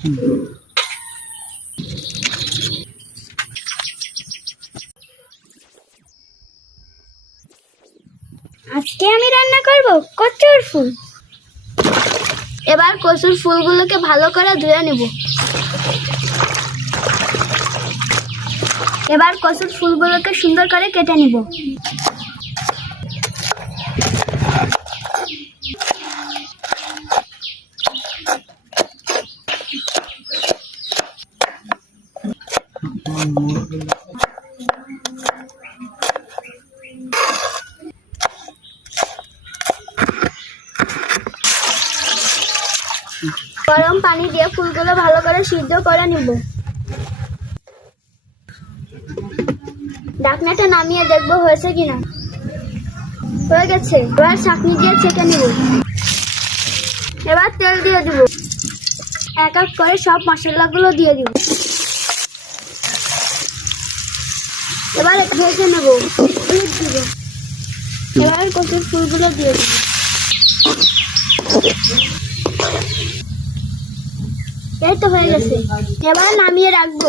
আজকে আমি রান্না করব কচুর ফুল। এবার কচুর ফুলগুলোকে ভালো করে ধুয়ে নেব। এবার কচুর ফুলগুলোকে সুন্দর করে কেটে নিব। গরম পানি দিয়ে ফুলগুলো ভালো করে সিদ্ধ করে নিব। ঢাকনাটা নামিয়ে দেখবো হয়েছে কিনা। হয়ে গেছে। এবার ছাঁকনি দিয়ে ছেঁকে নিব। এবার তেল দিয়ে দিব। এক এক করে সব মশলাগুলো দিয়ে দিব। এবার ভেজে নেব। দিব। এবার কচুর ফুলগুলো দিয়ে দিব। এই তো হয়ে গেছে। এবার নামিয়ে রাখবো।